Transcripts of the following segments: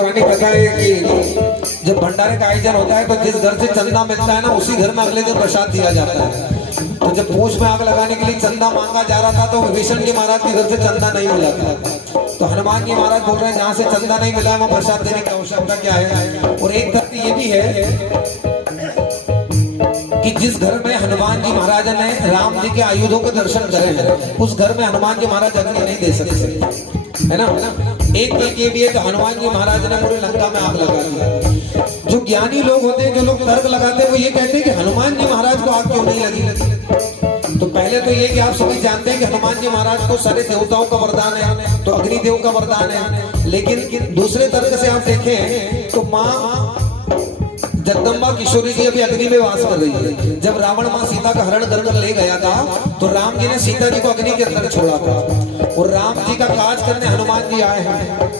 पुरानी कथा है कि जब भंडारे का आयोजन होता है तो जिस घर से चंदा मिलता है ना उसी घर में अगले दिन प्रसाद दिया जाता है। तो जब पूछ में आग लगाने के लिए चंदा मांगा जा रहा था तो विभीषण जी महाराज के घर से चंदा नहीं मिला था। तो हनुमान जी महाराज बोल रहे हैं जहाँ से चंदा नहीं मिला है वहाँ प्रसाद देने की आवश्यकता क्या है। और एक तथ्य ये भी है कि जिस घर में हनुमान जी महाराज ने राम जी के आयुधों के दर्शन करे हैं उस घर में हनुमान जी महाराज अग्नि नहीं दे सकते, है ना। एक तर्क ये भी है कि हनुमान जी महाराज ने पूरी लंका में आग लगा दिया। जो ज्ञानी लोग होते हैं, जो लोग तर्क लगाते हैं, वो ये कहते हैं कि हनुमान जी महाराज को आग क्यों नहीं लगी। तो पहले तो ये कि आप सभी जानते हैं कि हनुमान जी महाराज को सारे देवताओं का वरदान है, तो अग्निदेव का वरदान है। लेकिन दूसरे तर्क से आप देखें तो माँ जगदम्बा किशोरी जी अभी अग्नि में वास कर रही है। जब रावण माँ सीता का हरण कर ले गया था तो राम जी ने सीता जी को अग्नि के अंदर छोड़ा था और राम जी का काज करने हनुमान जी आए हैं।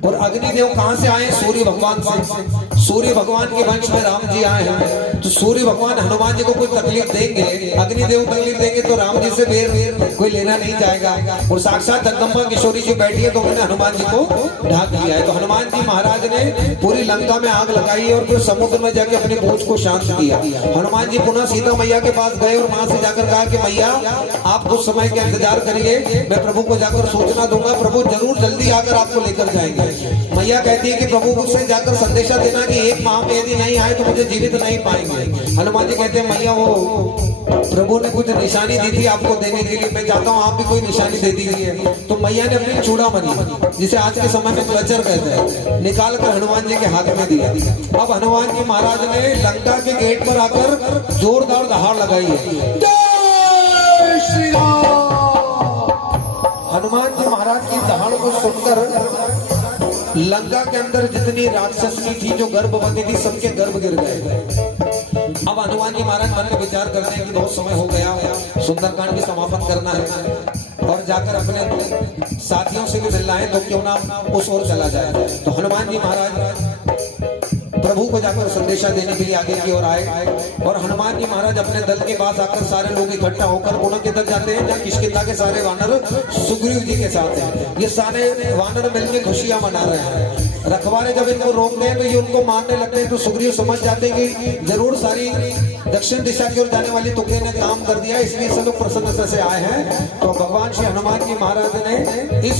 और अग्निदेव कहां से आए? सूर्य भगवान से। सूर्य भगवान के वंश में राम जी आए हैं। तो सूर्य भगवान हनुमान जी को कोई तकलीफ देंगे, अग्निदेव तकलीफ देंगे तो राम जी से बेर कोई लेना नहीं जाएगा। और साक्षात जगदम्बा किशोरी जी बैठी है तो उन्होंने हनुमान जी को ढाक दिया है। तो हनुमान जी महाराज ने पूरी लंका में आग लगाई और फिर समुद्र में जाके अपनी पूंछ को शांत किया। हनुमान जी पुनः सीता मैया के पास गए और मां से जाकर कहा कि मैया आप कुछ समय के इंतजार करिए, मैं प्रभु को जाकर सूचना दूंगा, प्रभु जरूर जल्दी आकर आपको लेकर जाएंगे। मैया कहती है कि प्रभु मुझसे जाकर संदेशा देना कि एक माह में यदि नहीं आए तो मुझे जीवित नहीं पाएंगे। हनुमान जी कहते हैं मैया वो प्रभु ने कुछ निशानी दी थी आपको देने के लिए, मैं चाहता हूँ आप भी कोई निशानी दे दीजिए। तो मैया ने अपनी चूड़ामणि, जिसे आज के समय में क्लचर कहते हैं, निकाल कर हनुमान जी के हाथ में दिया। अब हनुमान जी महाराज ने लंका के गेट पर आकर जोरदार दहाड़ लगाई है। जय श्री राम। हनुमान जी महाराज की दहाड़ को सुनकर लंका के अंदर जितनी राक्षसी थी जो गर्भवती थी सबके गर्भ गिर गए। अब हनुमान जी महाराज मन में विचार करते हैं कि बहुत समय हो गया, सुंदरकांड की समापन करना है और जाकर अपने साथियों से भी मिलना है, तो क्यों ना उस ओर चला जाए। तो हनुमान जी महाराज प्रभु को जाकर संदेशा देने के लिए आगे की ओर आए और हनुमान जी महाराज अपने दल के पास आकर सारे लोग इकट्ठा होकर पुनः किधर जाते हैं जहाँ किष्किंधा के सारे वानर सुग्रीव जी के साथ हैं। ये सारे वानर मिलकर खुशियां मना रहे हैं। रखवारे जब इनको रोकते हैं तो ये उनको मारने लगते हैं। तो सुग्रीव समझ जाते हैं कि जरूर सारी दक्षिण दिशा की ओर जाने वाली तुके ने काम कर दिया, इसलिए सब लोग प्रसन्नता से आए हैं। तो भगवान श्री हनुमान जी महाराज ने इस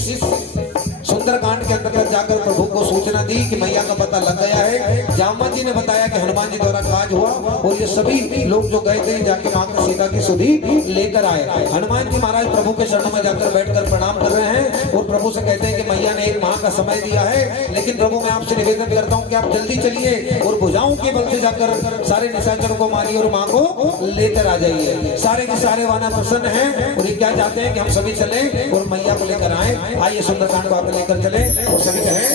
सुंदरकांड के अंतर्गत जाकर प्रभु को सूचना दी कि मैया का पता लग गया है। जामवंत जी ने बताया कि हनुमान जी द्वारा काज हुआ और ये सभी लोग जो गए थे जाके मां का सीता की सुधि लेकर आए। हनुमान जी महाराज प्रभु के चरणों में जाकर बैठकर प्रणाम कर रहे हैं और प्रभु से कहते हैं कि मैया ने एक माह का समय दिया है, लेकिन प्रभु मैं आपसे निवेदन करता हूँ कि आप जल्दी चलिए और भुजाओं के बल से जाकर सारे निशाचरों को मारिए और माँ को लेकर आ जाइए। सारे के सारे वानर प्रसन्न हैं और ये क्या चाहते हैं कि हम सभी चले और मैया को लेकर आए। आइए सुंदरकांड को आप लेकर चले और सभी कहें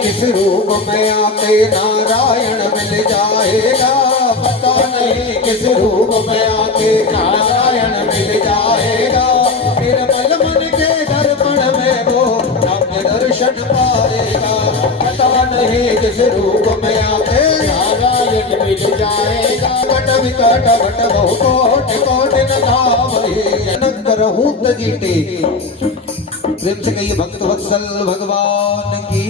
किस रूप में आके नारायण मिल जाएगा, पता नहीं किस रूप में आके नारायण मिल जाएगा। निर्मल मन के दर्पण में वो नव्य दर्शन पाएगा, पता नहीं किस रूप में आके नारायण मिल जाएगा। वट विकट वट बहु कोटि कोटि न धावहि, जनक करहु तजीते। प्रेम से कहिए भक्त वत्सल भगवान की।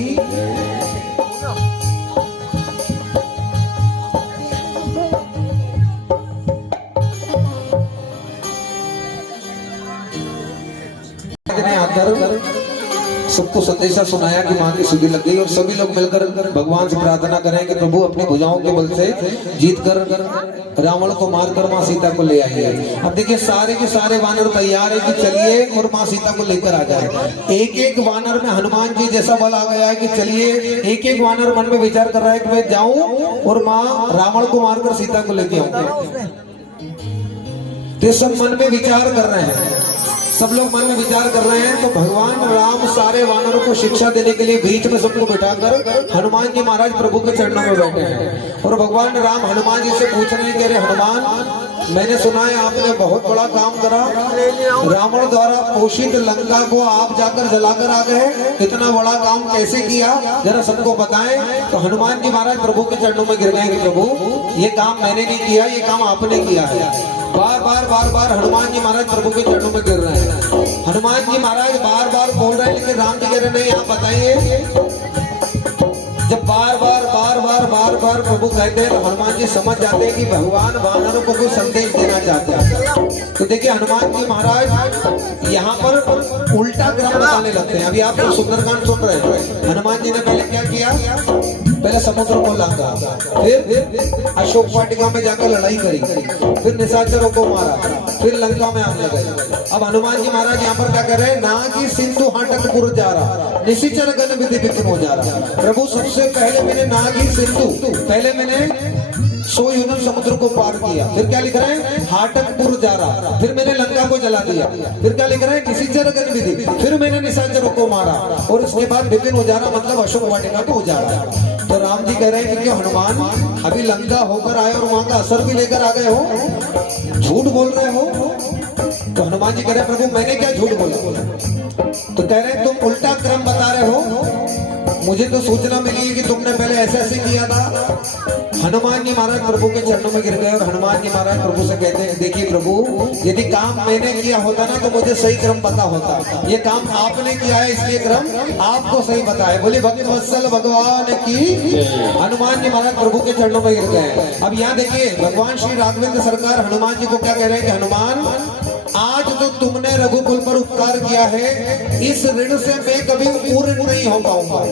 सबको संदेशा सुनाया कि मां की सुधि लग गई और सभी लोग मिलकर भगवान से प्रार्थना करें कि प्रभु अपनी भुजाओं के बल से जीत कर रावण को मारकर मां सीता को ले आइए। अब देखिए सारे के सारे वानर तैयार है कि चलिए और मां सीता को लेकर आ जाए। एक एक वानर में हनुमान जी जैसा बल आ गया है कि चलिए। एक एक वानर मन में विचार कर रहा है कि मैं जाऊं और मां रावण को मारकर सीता को लेके आऊंगा। तो सब मन में विचार कर रहे हैं, सब लोग मन में विचार कर रहे हैं। तो भगवान राम सारे वानरों को शिक्षा देने के लिए बीच में सबको बिठाकर हनुमान जी महाराज प्रभु के चरणों में बैठे हैं और भगवान राम हनुमान जी से पूछ रहे हैं कि अरे हनुमान, मैंने सुना है आपने बहुत बड़ा काम करा, रावण द्वारा पोषित लंका को आप जाकर जलाकर आ गए, इतना बड़ा काम कैसे किया, जरा सबको बताएं। तो हनुमान जी महाराज प्रभु के चरणों में गिर गए कि प्रभु ये काम मैंने नहीं किया, ये काम आपने किया है। बार बार हनुमान जी महाराज प्रभु के चरणों में गिर रहे हैं। हनुमान जी महाराज बार बार बोल रहे हैं, लेकिन राम जी कह रहे नहीं, आप बताइए। जब बार बार प्रभु कहते हैं तो हनुमान जी समझ जाते हैं कि भगवान वानरों को कोई संदेश देना चाहते हैं। तो देखिए हनुमान जी महाराज यहाँ पर उल्टा क्रम बताने लगते हैं। अभी आप सुंदरकांड सुन रहे हैं, हनुमान जी ने पहले क्या किया, पहले समुद्र को लांगा, फिर अशोक वाटिका में जाकर लड़ाई करी, फिर निशाचरों को मारा, फिर लंका में आने लगे। अब हनुमान जी महाराज यहाँ पर क्या कर रहे हैं, ना कि सिंधु हाटकपुर जा रहा, निशिचर गण विधि विपिन हो जा रहा। प्रभु सबसे पहले मैंने नागी सिंधु, पहले मैंने सोयुधन समुद्र को पार किया, फिर क्या लिख रहे हैं, हाटकपुर जा रहा, फिर मैंने लंका को जला दिया, फिर क्या लिख रहे हैं, निशिचर गण विधि, फिर मैंने निशाचरों को मारा, और इसके बाद विपिन हो जा रहा, मतलब अशोक वाटिका को उजाड़ा। तो राम जी कह रहे हैं कि क्यों हनुमान अभी लंका होकर आए और वहां का असर भी लेकर आ गए हो, झूठ बोल रहे हो। तो हनुमान जी कह रहे हैं प्रभु मैंने क्या झूठ बोला। तो कह रहे हैं तुम उल्टा क्रम बता रहे हो, मुझे तो सूचना मिली है कि तुमने पहले ऐसे किया था। हनुमान जी महाराज प्रभु के चरणों में गिर गए और हनुमान जी महाराज प्रभु से कहते हैं देखिए प्रभु, यदि काम मैंने किया होता ना तो मुझे सही क्रम पता होता, ये काम आपने किया है इसलिए क्रम आपको सही पता है। बोले भक्त वत्सल भगवान की। हनुमान जी महाराज प्रभु के चरणों में गिर गए। अब यहाँ देखिए भगवान श्री राघवेंद्र सरकार हनुमान जी को क्या कह रहे हैं कि हनुमान आज तो तुमने रघुकुल पर उपकार किया है, इस ऋण से मैं कभी पूर्ण नहीं हो पाऊंगा।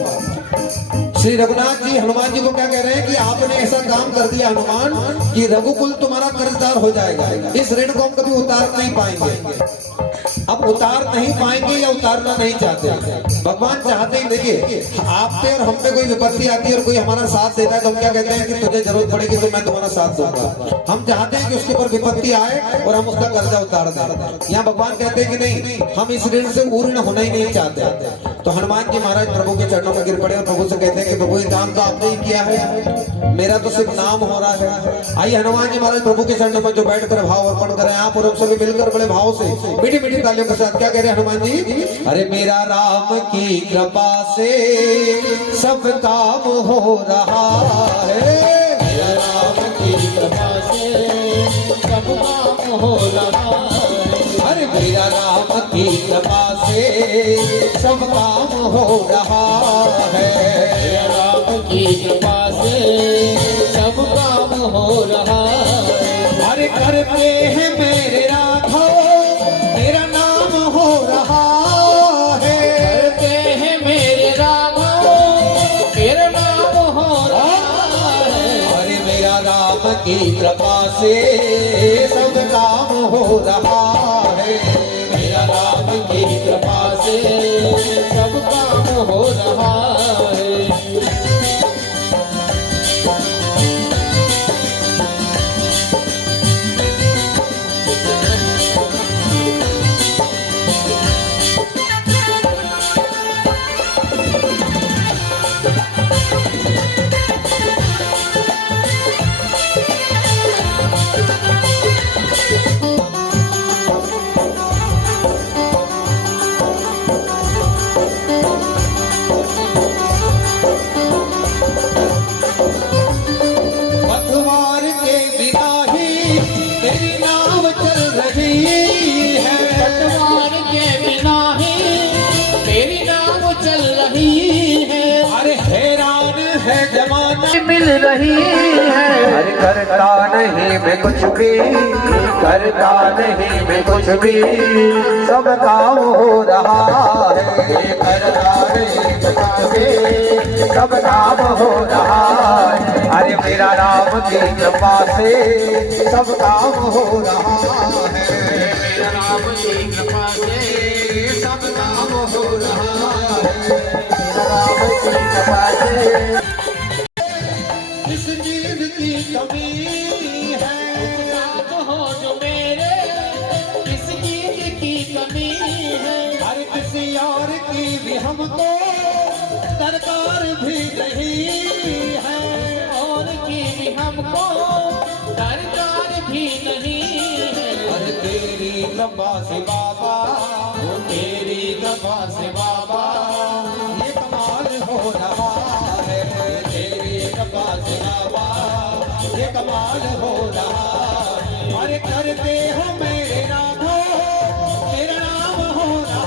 श्री रघुनाथ जी हनुमान जी को क्या कह रहे हैं कि आपने ऐसा काम कर दिया हनुमान कि रघुकुल तुम्हारा कर्जदार हो जाएगा, इस ऋण को हम कभी उतार नहीं पाएंगे। अब उतार नहीं पाएंगे या उतारना नहीं चाहते, भगवान चाहते ही। देखिए आप पे और हम पे कोई विपत्ति आती है और कोई हमारा साथ देता है तो हम क्या कहते हैं कि तुझे जरूरत पड़ेगी तो मैं तुम्हारा साथ दूंगा। हम चाहते हैं कि उसके ऊपर विपत्ति आए और हम उसका कर्जा उतार दें। यहाँ भगवान कहते हैं कि नहीं, हम इस ऋण से पूर्ण होना ही नहीं चाहते। तो हनुमान जी महाराज प्रभु के चरणों में गिर पड़े और प्रभु से कहते हैं कि प्रभु ये काम तो आपने ही किया है, मेरा तो सिर्फ नाम हो रहा है। आइए हनुमान जी महाराज प्रभु के चरणों में जो बैठकर भाव अर्पण करें आप और हम सभी मिलकर बड़े भाव से मीठी मीठी तालियों के साथ क्या कह रहे हैं हनुमान जी, अरे मेरा राम की कृपा से सब काम हो रहा है, मेरा राम की कृपा से सब काम हो रहा है, अरे मेरा राम की कृपा से सब काम हो रहा है, मेरा राम की कृपा से सब काम हो रहा है, अरे करते हैं मेरे राघव मेरा नाम हो रहा है, करते हैं मेरे राघव मेरा नाम हो रहा है, अरे मेरा राम की कृपा से सब काम हो रहा है, मेरा राम की कृपा से सब काम हो रहा है। मिल रही है, अरे करता नहीं मैं कुछ भी, करता नहीं मैं कुछ भी, सब काम हो रहा है, करता नहीं मैं सब काम हो रहा है, अरे मेरा राम की कृपा से सब काम हो रहा है, मेरा राम की कृपा से सब काम हो रहा है, मेरा राम की कृपा से इस चीज की कमी है, आप हो जो मेरे, किस चीज की कमी है, हर किसी और की भी हमको दरकार भी नहीं है, और की भी हमको दरकार भी नहीं है, अरे तेरी कृपा से बाबा, तेरी कृपा से बाबा ये कमाल हो रहा है, तेरी कृपा से बाबा ये कमाल हो रहा है, अरे करते हो मेरे राघव मेरा नाम हो रहा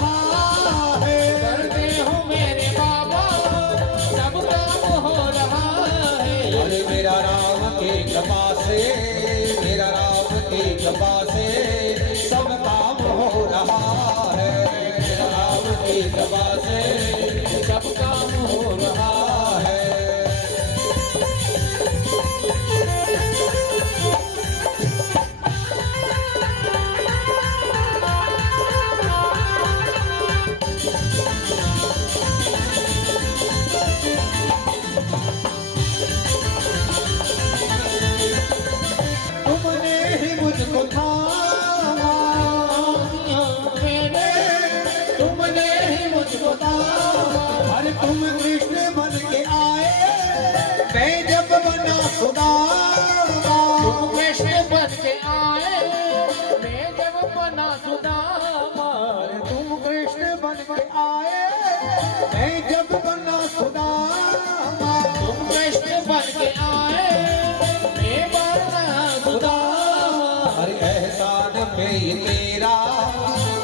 है जब बना सुदामा, तुम कृष्ण बन के आए, मैं बना सुदामा। अरे एहसान में ये मेरा,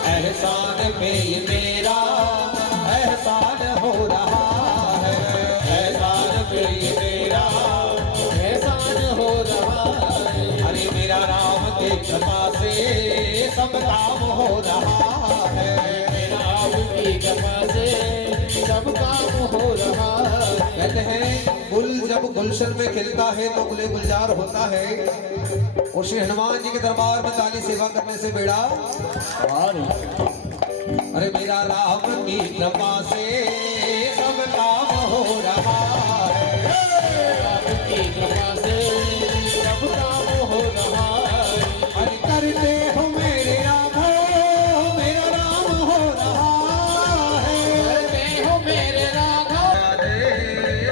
एहसान में ये मेरा एहसान हो रहा है, एहसान में ये मेरा एहसान हो रहा है। अरे मेरा राम के कृपा से सब काम हो रहा है, मेरा आपकी कृपा से सब काम हो रहा है। कहते हैं गुल जब गुलशन में खिलता है तो गुले गुलजार होता है, और श्री हनुमान जी के दरबार में ताली सेवा करने से बेड़ा। अरे मेरा राम की कृपा से सब काम हो रहा है, आपकी कृपा से सब काम हो रहा है। अरे करते हो मेरे राम, मेरा राम हो रहा है, करते हो मेरे राघव,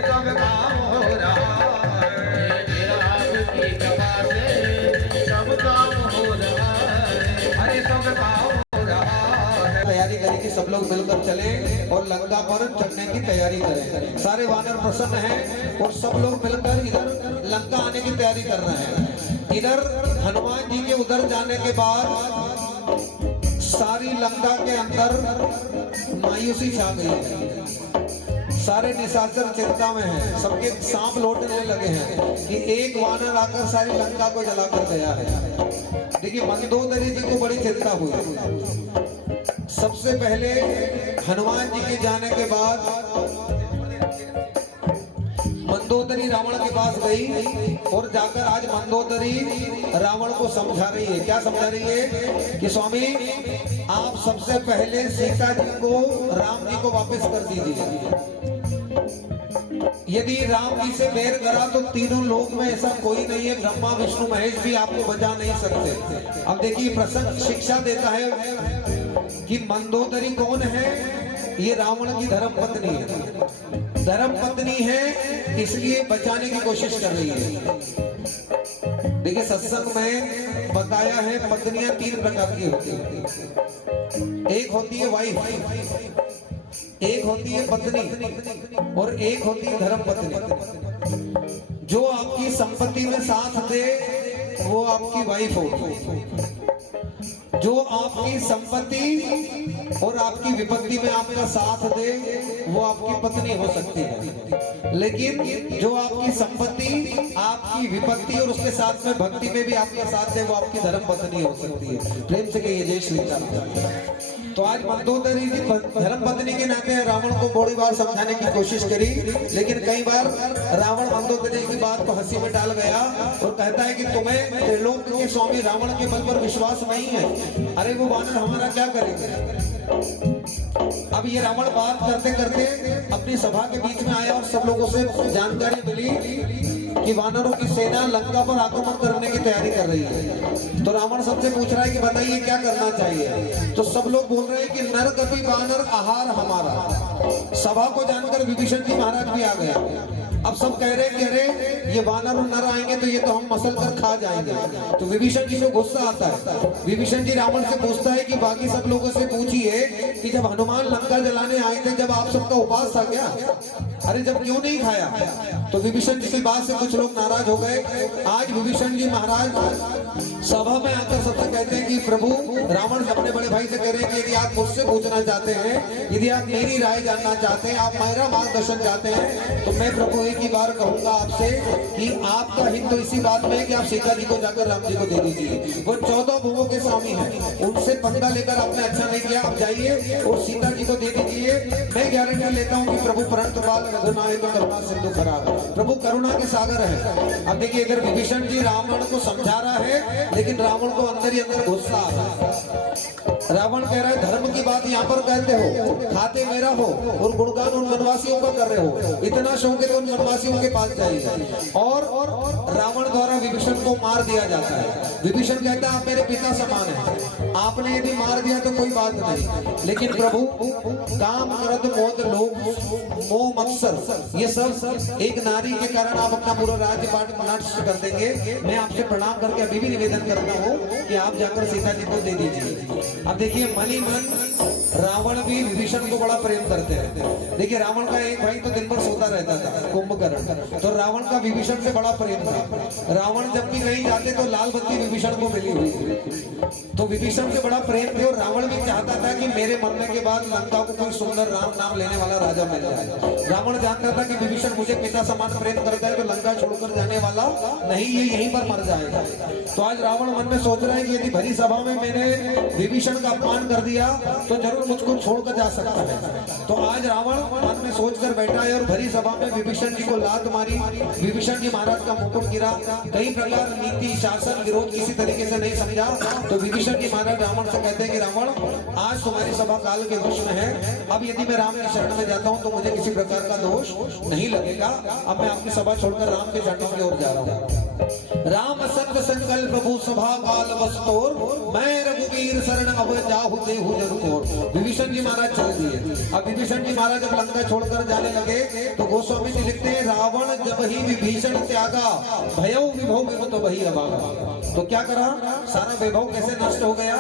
सब काम हो रहा है, मेरा आपकी कृपा से सब काम हो रहा है। अरे सब काम हो रहा है। तैयारी करें कि सब लोग मिलकर चले और लंका पर चढ़ने की तैयारी करें। सारे वानर प्रसन्न हैं और सब लोग मिलकर इधर लंका आने की तैयारी कर रहे हैं। इधर हनुमान जी के उधर जाने के बाद सारी लंका के अंदर मायूसी छा गई है, सारे निशाचर चिंता में हैं, सबके सांप लौटने लगे हैं कि एक वानर आकर सारी लंका को जलाकर गया है। देखिए मंदोदरी जी को बड़ी चिंता हुई। सबसे पहले हनुमान जी के जाने के बाद मंदोदरी रावण के पास गई और जाकर आज मंदोदरी रावण को समझा रही है। क्या समझा रही है कि स्वामी आप सबसे पहले सीता जी को, राम जी को वापस कर दीजिए। यदि राम जी से बैर करा तो तीनों लोक में ऐसा कोई नहीं है, ब्रह्मा विष्णु महेश भी आपको बचा नहीं सकते। अब देखिए प्रसंग शिक्षा देता है कि मंदोदरी कौन है, ये रावण की धर्म पत्नी है। धर्म पत्नी है इसलिए बचाने की कोशिश कर रही है। देखिए सत्संग में बताया है पत्नियां 3 प्रकार की होती है। एक होती है वाइफ, एक होती है पत्नी और एक होती है धर्म पत्नी। जो आपकी संपत्ति में साथ दे वो आपकी वाइफ होगी, जो आपकी संपत्ति और आपकी विपत्ति में आपका साथ दे वो आपकी पत्नी हो सकती है, लेकिन जो आपकी संपत्ति, आपकी विपत्ति और उसके साथ में भक्ति में भी आपका साथ है वो आपकी धर्म पत्नी हो सकती है। प्रेम से कहिए जय श्री राम। तो आज मंदोदरी जी धर्म पत्नी के नाते रावण को बड़ी बार समझाने की कोशिश करी, लेकिन कई बार रावण मंदोदरी की बात को हंसी में डाल गया और कहता है कि तुम्हें त्रिलोक के स्वामी रावण के बल पर विश्वास नहीं है। अरे वो वानर हमारा क्या करेंगे। अब ये रावण बात करते करते अपनी सभा के बीच में आया और सब लोगों से जानकारी मिली कि वानरों की सेना लंका पर आक्रमण करने की तैयारी कर रही है। तो रावण सबसे पूछ रहा है कि बताइए क्या करना चाहिए। तो सब लोग बोल रहे हैं कि नर कपि वानर आहार हमारा। सभा को जानकर विभीषण जी महाराज भी आ गया। अब सब कह रहे कि अरे ये वानर और नर आएंगे तो ये तो हम मसल कर खा जाएंगे। तो विभीषण जी को गुस्सा आता है। विभीषण जी रावण से पूछता है कि बाकी सब लोगों से पूछिए कि जब हनुमान लंका जलाने आए थे जब आप सबका उपवास था क्या, अरे जब क्यों नहीं खाया। तो विभीषण जी की बात से कुछ लोग नाराज हो गए। आज विभीषण जी महाराज सभा में आकर सबसे कहते हैं कि प्रभु, रावण अपने बड़े भाई से कह रहे हैं कि यदि आप मुझसे पूछना चाहते हैं, यदि आप मेरी राय जानना चाहते हैं, आप मेरा मार्गदर्शन चाहते हैं, तो मैं प्रभु एक ही बार कहूंगा आपसे कि आपका हित तो इसी बात में है कि आप सीता जी को जाकर राम जी को दे दीजिए। वो 14 भुवों के स्वामी हैं, उनसे पंगा लेकर आपने अच्छा नहीं किया। आप जाइए और सीता जी को दे दीजिए। मैं गारंटी लेता हूँ कि प्रभु परंतु बाल रघुनाथ तो करुणा सिंधु खराब, प्रभु करुणा के सागर है। अब देखिए इधर विभीषण जी रावण को समझा रहा है, लेकिन रावण को अंदर ही अंदर गुस्सा आ रहा है। रावण कह रहा है धर्म की बात यहाँ पर कहते हो, खाते मेरा हो और गुणगान उन वनवासियों का कर रहे हो। इतना शौक है तो उन वनवासियों के पास जाइए। और रावण द्वारा विभीषण को मार दिया जाता है। विभीषण कहता है आप मेरे पिता समान है, आपने यदि मार दिया तो कोई बात नहीं, लेकिन प्रभु काम, क्रोध, मोद, लोभ, मोह, मत्सर ये सब एक नारी के कारण आप अपना पूरा राज्य पाट नष्ट कर देंगे। मैं आपसे प्रणाम करके अभी भी निवेदन करता हूँ कि आप जाकर सीता जी को दे दीजिए। अब देखिए मन ही मन रावण भी विभीषण को बड़ा प्रेम करते हैं। देखिए रावण का एक भाई तो दिन भर सोता रहता था, कुंभकर्ण, तो रावण का विभीषण से बड़ा प्रेम था। रावण जब भी कहीं जाते तो लाल बत्ती विभीषण को मिली हुई थी, तो विभीषण से बड़ा प्रेम थे। और रावण भी चाहता था कि मेरे मरने के बाद लंका को कोई सुंदर राम नाम लेने वाला राजा मिल जाए। रावण जानता था कि विभीषण मुझे पिता समान प्रेम करता है, तो लंका छोड़कर जाने वाला नहीं, ये यहीं पर मर जाएगा। तो आज रावण मन में सोच रहा है कि यदि भरी सभा में मैंने विभीषण का अपमान कर दिया तो जरूर मुझको छोड़कर जा सकता है। तो आज रावण मन में सोच कर बैठा है और भरी सभा में विभीषण जी को लात मारी, विभीषण जी महाराज का मुकुट गिरा, कई प्रकार नीति शासन विरोध किसी तरीके से नहीं समझा। तो विभीषण जी महाराज रावण से कहते हैं कि रावण, आज तुम्हारी सभा काल के वश में है, अब यदि मैं राम के शरण में जाता हूँ तो मुझे किसी प्रकार का दोष नहीं लगेगा। अब मैं अपनी सभा छोड़कर राम के चरणों की ओर जा रहा हूँ। राम संग संकल्प प्रभु सभा काल वस्तोर, मैं रघुवीर शरण अब जाहु देहु जरुकोर। विभीषण जी महाराज चल दिए। अब विभीषण जी महाराज जब लंका छोड़कर जाने लगे तो गोस्वामी जी लिखते हैं, रावण जब ही विभीषण त्यागा, भयौ विभव विमुत वही अभागा। तो क्या करा, सारा वैभव कैसे नष्ट हो गया?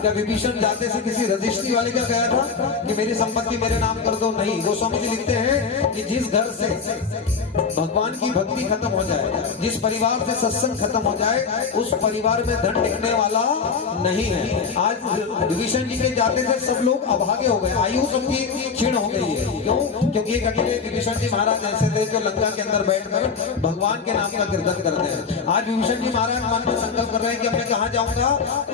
क्या विभीषण जाते से किसी रजिस्ट्री वाले का गया था कि मेरी संपत्ति मेरे नाम कर दो? नहीं। गोस्वामी जी लिखते हैं कि जिस घर से भगवान की भक्ति खत्म हो जाए, जिस परिवार से सत्संग खत्म हो जाए, उस परिवार में धन टिकने वाला नहीं है। आज विभीषण जी के जाते थे सब लोग अभागे हो गए, आयु सबकी क्षीण हो गई है। क्यों? क्योंकि एक अकेले विभीषण जी महाराज ऐसे थे जो लंका के अंदर बैठकर भगवान के नाम का कीर्तन करते हैं। आज विभीषण जी महाराज मन में संकल्प कर रहे हैं कि अब मैं कहाँ जाऊंगा?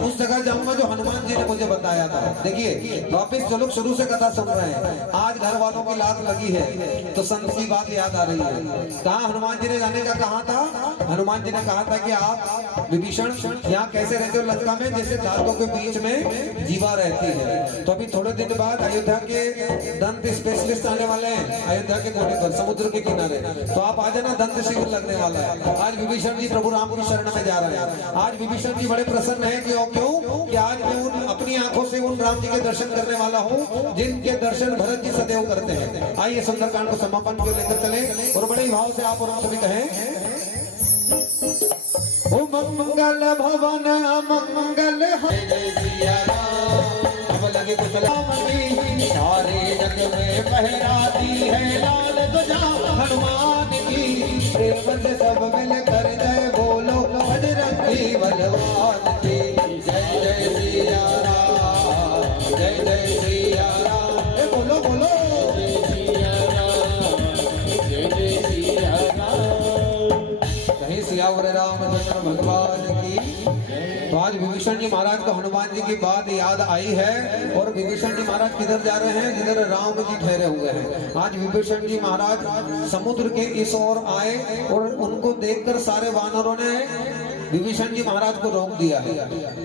उस जगह जाऊंगा जो हनुमान जी ने मुझे बताया था। देखिए वापिस जो लोग शुरू से कथा सुन रहे हैं, आज घर वालों की लात लगी है तो संत की बात याद आ रही है। कहा हनुमान जी ने जाने का कहा था? हनुमान जी ने कहा था कि आप विभीषण यहाँ कैसे रहते हो लंका में, जैसे दांतों के बीच में जीवा रहती है। तो अभी थोड़े दिन बाद अयोध्या के दंत स्पेशलिस्ट आने वाले हैं, अयोध्या के कोने पर समुद्र के किनारे, तो आप आ जाना, दंत शिविर लगने वाला है। आज विभीषण जी प्रभु राम की शरण में जा रहे हैं। आज विभीषण जी बड़े प्रसन्न है। क्यों? कि आज मैं उन अपनी आंखों से उन राम जी के दर्शन करने वाला हूँ जिनके दर्शन भरत जी सदैव करते हैं। आइए सुंदरकांड को समापन के लेकर चले और बड़े भाव से आप और हम सभी कहें, ओ मंगल भवन मंगल जय सिया राम। अब लगे कुछ सारे जग में फहराती है लाल ध्वजा हनुमान की, प्रेम से सब मिल कर जय बोलो बजरंगी बलवान की। जय जय सिया राम, जय जय सिया राम, बोलो बोलो जय सिया राम, जय जय सिया राम। कहीं सियावर रामचंद्र भगवान की। तो आज विभीषण जी महाराज को हनुमान जी की बात याद आई है और विभीषण जी महाराज किधर जा रहे हैं? जिधर राम जी ठहरे हुए हैं। आज विभीषण जी महाराज समुद्र के इस ओर आए और उनको देखकर सारे वानरों ने विभीषण जी महाराज को रोक दिया है।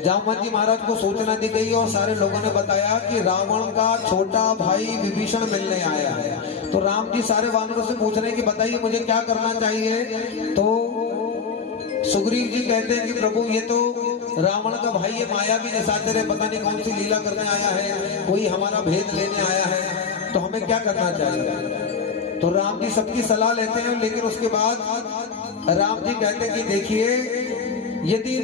जामवंत जी महाराज को सूचना दी गई और सारे लोगों ने बताया कि रावण का छोटा भाई विभीषण मिलने आया है। तो राम जी सारे वानरों से पूछ रहे हैं कि बताइए मुझे क्या करना चाहिए? तो सुग्रीव जी कहते हैं कि प्रभु ये तो रावण का भाई है, माया भी निशाचर है, पता नहीं कौन सी लीला करने आया है, कोई हमारा भेद लेने आया है, तो हमें क्या करना चाहिए? तो राम जी सबकी सलाह लेते हैं, लेकिन उसके बाद राम जी कहते हैं कि देखिए यदि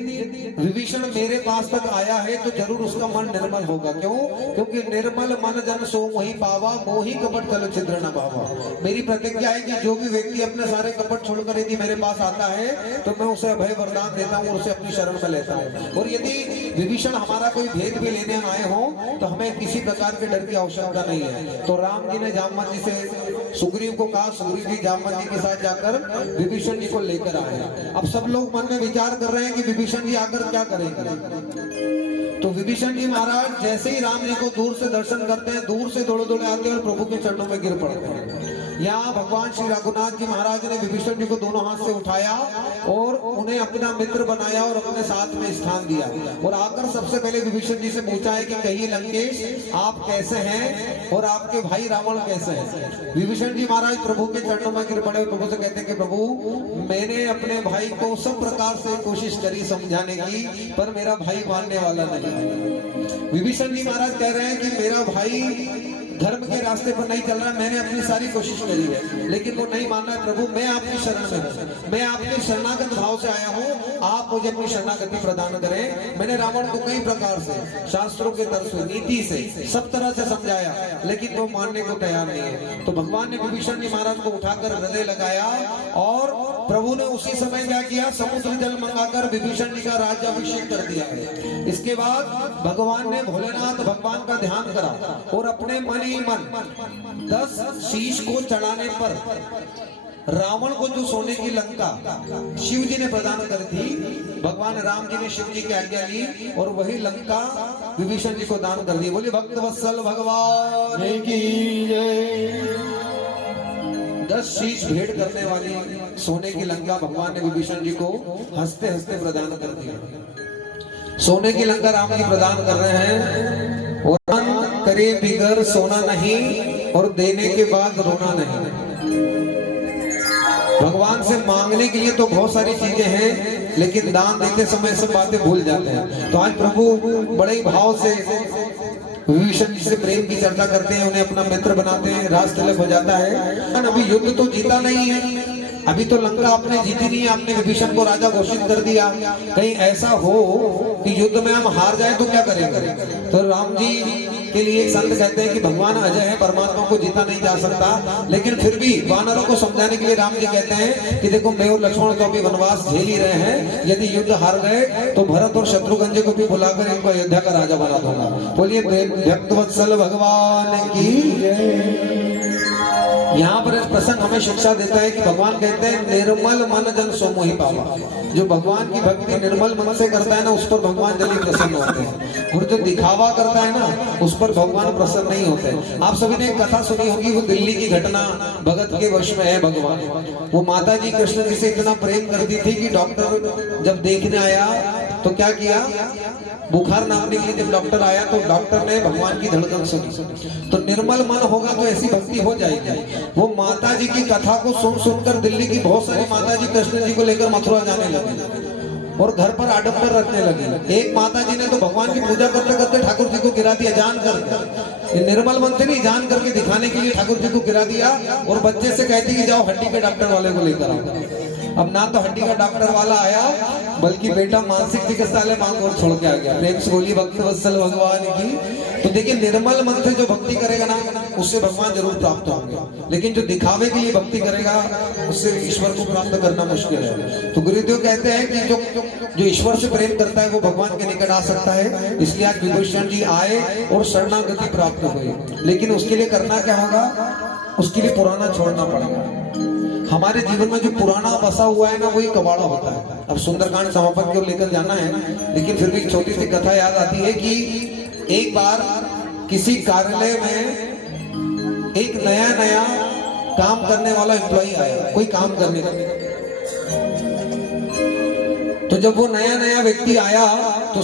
विभीषण मेरे पास तक आया है तो जरूर उसका मन निर्मल होगा। क्यों? क्योंकि निर्मल मन जन सो मोहि पावा, मोहि कपट तल छिद्र न पावा। मेरी प्रतिज्ञा है कि जो भी व्यक्ति अपने सारे कपट छोड़कर यदि मेरे पास आता है तो मैं उसे अभय वरदान देता हूँ और उसे अपनी शरण में लेता हूँ। और यदि विभीषण हमारा कोई भेद भी लेने आए हो तो हमें किसी प्रकार के डर की आवश्यकता नहीं है। तो राम जी ने जामवंत जी से सुग्रीव को कहा, सुग्रीव जी जामवंत जी के साथ जाकर विभीषण जी को लेकर आए। अब सब लोग मन में विचार कर रहे हैं कि विभीषण जी आकर क्या करेंगे। तो विभीषण जी महाराज जैसे ही राम जी को दूर से दर्शन करते हैं, दूर से दौड़े दौड़े आते हैं और प्रभु के चरणों में गिर पड़ते हैं। यहाँ भगवान श्री रघुनाथ जी महाराज ने विभीषण जी को दोनों हाथ से उठाया और उन्हें अपना मित्र बनाया और अपने साथ में स्थान दिया और आकर सबसे पहले विभीषण जी से पूछा है कि कहिए लंकेश आप कैसे हैं और आपके भाई रावण कैसे हैं। विभीषण जी महाराज प्रभु के चरणों में गिर पड़े और प्रभु से कहते हैं कि प्रभु मैंने अपने भाई को सब प्रकार से कोशिश करी समझाने की, पर मेरा भाई मानने वाला नहीं। विभीषण जी महाराज कह रहे हैं कि मेरा भाई धर्म के रास्ते पर नहीं चल रहा, मैंने अपनी सारी कोशिश करी है, लेकिन वो नहीं मान रहा है। प्रभु मैं आपकी शरण में हूँ, मैं आपके शरणागत भाव से आया हूँ, आप मुझे अपनी शरणागति प्रदान करें। मैंने रावण को कई प्रकार से, शास्त्रों के तरफ से, नीति से, सब तरह से समझाया, लेकिन वो मानने को तैयार नहीं है। तो भगवान ने विभीषण जी महाराज को उठाकर हृदय लगाया और प्रभु ने उसी समय क्या किया, समुद्र जल मंगाकर विभीषण जी का राज्याभिषेक कर दिया है। इसके बाद भगवान ने, भोलेनाथ भगवान का ध्यान करा और अपने मन ही मन 10 शीश को चढ़ाने पर रावण को जो सोने की लंका शिव जी ने प्रदान कर दी, भगवान राम जी ने शिव जी की आज्ञा ली और वही लंका विभीषण जी को दान कर दी। बोले भक्त वत्सल भगवान की जय। 10 शीश भेंट करने वाली सोने की लंका भगवान ने विभीषण जी को हंसते हंसते प्रदान कर दी। सोने की लंका राम जी प्रदान कर रहे हैं और करे बिगर सोना नहीं और देने के बाद रोना नहीं। भगवान से मांगने के लिए तो बहुत सारी चीजें हैं, लेकिन दान देते समय सब बातें भूल जाते हैं। तो आज प्रभु बड़े ही भाव से विभीषण जी से प्रेम की चर्चा करते हैं, उन्हें अपना मित्र बनाते हैं, राज तिलक हो जाता है। अभी युद्ध तो जीता नहीं है, अभी तो लंका आपने जीती नहीं है, आपने विभीषण को राजा घोषित कर दिया। कहीं ऐसा हो कि युद्ध में हम हार जाए तो क्या करेंगे? तो राम जी के लिए एक संत कहते हैं कि भगवान अजय है, परमात्मा को जीता नहीं जा सकता, लेकिन फिर भी वानरों को समझाने के लिए राम जी कहते हैं कि देखो मैं और लक्ष्मण तो भी वनवास झेल ही रहे हैं, यदि युद्ध हार गए तो भरत और शत्रुघ्न जी को भी बुलाकर इनको अयोध्या का राजा बना दूंगा। बोलिए भक्तवत्सल भगवान की। यहाँ पर इस प्रसंग हमें शिक्षा देता है कि भगवान कहते हैं निर्मल मन जन सो मोहि पावा। जो भगवान की भक्ति निर्मल मन से करता है ना, उस पर भगवान जल्दी प्रसन्न होते हैं, और जो दिखावा करता है ना, उस पर भगवान प्रसन्न नहीं होते। आप सभी ने एक कथा सुनी होगी, वो दिल्ली की घटना, भगत के वश में है भगवान। वो माता जी कृष्ण जी से इतना प्रेम करती थी कि डॉक्टर जब देखने आया तो क्या किया, बुखार नापने के लिए जब डॉक्टर आया तो डॉक्टर ने भगवान की धड़कन सुनी। तो निर्मल मन होगा तो ऐसी भक्ति हो जाएगी। वो माता जी की कथा को सुन सुनकर दिल्ली की बहुत सारी माता जी कृष्ण जी को लेकर मथुरा जाने लगी और घर पर आडंबर रखने लगी। एक माता जी ने तो भगवान की पूजा करते करते ठाकुर जी को गिरा दिया, जान कर, निर्मल मन से नहीं, जान करके दिखाने के लिए ठाकुर जी को गिरा दिया और बच्चे से कहती कि जाओ हड्डी के डॉक्टर वाले को लेकर आओ। अब ना तो हड्डी का डॉक्टर वाला आया, बल्कि बेटा मानसिक चिकित्सालय मांग और छोड़ के आ गया। प्रेम से बोलिए भक्तवत्सल भगवान की। तो देखिए निर्मल मन से जो भक्ति करेगा ना, उससे भगवान जरूर प्राप्त होंगे, लेकिन जो दिखावे के लिए भक्ति करेगा उससे ईश्वर को प्राप्त करना मुश्किल है। तो गुरुदेव कहते हैं कि जो ईश्वर से प्रेम करता है वो भगवान के निकट आ सकता है। इसलिए आज विभीषण जी आए और शरणागति प्राप्त हुई, लेकिन उसके लिए करना क्या होगा, उसके लिए पुराना छोड़ना पड़ेगा। हमारे जीवन में जो पुराना बसा हुआ है ना, वही कबाड़ा होता है। अब सुंदरकांड समापन की ओर लेकर जाना है, लेकिन फिर भी एक छोटी सी कथा याद आती है कि एक बार किसी कार्यालय में एक नया काम करने वाला एम्प्लॉई आया, कोई काम करने का। तो जब वो नया व्यक्ति आया तो